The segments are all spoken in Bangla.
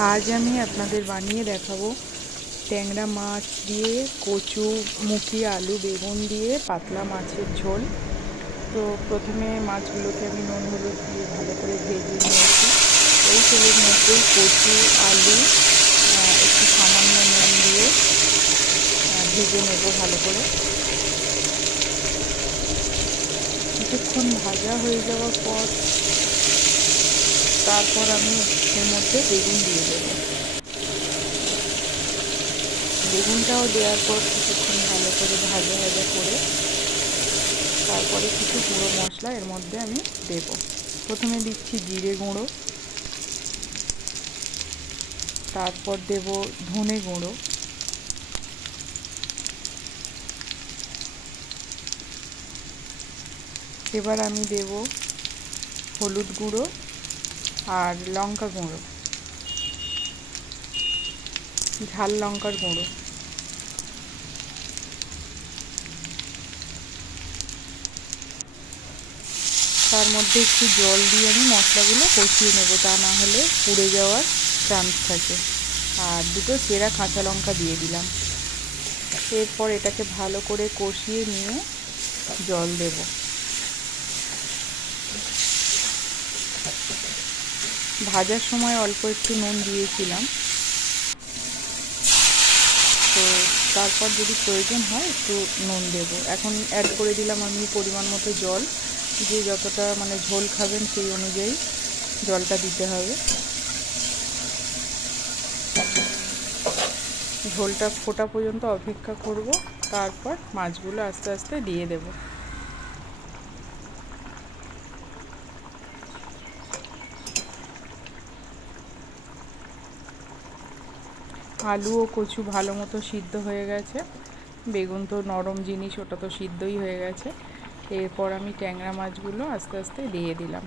আজ আমি আপনাদের বানিয়ে দেখাবো ট্যাংরা মাছ দিয়ে কচু মুখি আলু বেগুন দিয়ে পাতলা মাছের ঝোল। তো প্রথমে মাছগুলোকে আমি নুন হলুদ দিয়ে ভালো করে ভেজে নিয়েছি। এই তেলের মধ্যেই কচু আলু একটু সামান্য নুন দিয়ে ভেজে নেব ভালো করে। কিছুক্ষণ ভাজা হয়ে যাওয়ার পর তারপর আমি এর মধ্যে বেগুন দিয়ে দেবো। বেগুনটাও দেওয়ার পর কিছুক্ষণ ভালো করে ভাজা করে তারপরে কিছু গুঁড়ো মশলা এর মধ্যে আমি দেব। প্রথমে দিচ্ছি জিরে গুঁড়ো, তারপর দেব ধনে গুঁড়ো, এবার আমি দেব হলুদ গুঁড়ো আর লঙ্কা গুঁড়ো, ঝাল লঙ্কার গুঁড়ো। তার মধ্যে একটু জল দিয়ে আমি মশলাগুলো কষিয়ে নেব, তা না হলে পুড়ে যাওয়ার চান্স থাকে। আর দুটো চেরা কাঁচা লঙ্কা দিয়ে দিলাম। এরপর এটাকে ভালো করে কষিয়ে নিয়ে জল দেব। ভাজার সময় অল্প একটু নুন দিয়েছিলাম, তো তারপর যদি প্রয়োজন হয় একটু নুন দেব। এখন অ্যাড করে দিলাম আমি পরিমাণ মতো জল। যে যতটা ঝোল খাবেন সেই অনুযায়ী জলটা দিতে হবে। ঝোলটা ফোটা পর্যন্ত অপেক্ষা করব, তারপর মাছগুলো আস্তে আস্তে দিয়ে দেব। আলু ও কচু ভালো মতো সিদ্ধ হয়ে গেছে, বেগুন তো নরম জিনিস, ওটা তো সিদ্ধই হয়ে গেছে। এরপর আমি ট্যাংরা মাছগুলো আস্তে আস্তে দিয়ে দিলাম।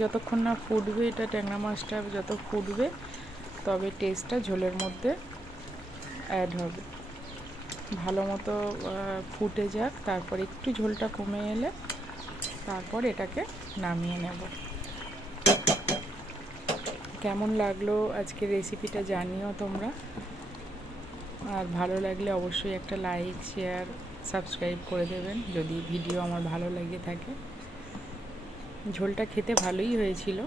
যতক্ষণ না ফুটবে, এটা ট্যাংরা মাছটা যত ফুটবে তবে টেস্টটা ঝোলের মধ্যে অ্যাড হবে। ভালো মতো ফুটে যাক, তারপর একটু ঝোলটা কমে এলে তারপর এটাকে নামিয়ে নেব। কেমন লাগলো আজকের রেসিপিটা জানিও তোমরা। আর ভালো লাগলে অবশ্যই একটা লাইক শেয়ার সাবস্ক্রাইব করে দেবেন যদি ভিডিও আমার ভালো লেগে থাকে। ঝোলটা খেতে ভালোই হয়েছিল।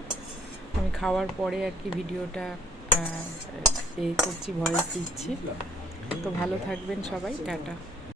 আমি খাওয়ার পরে আর কি ভিডিওটা করছি, ভয়েস দিচ্ছি। তো ভালো থাকবেন সবাই, টাটা।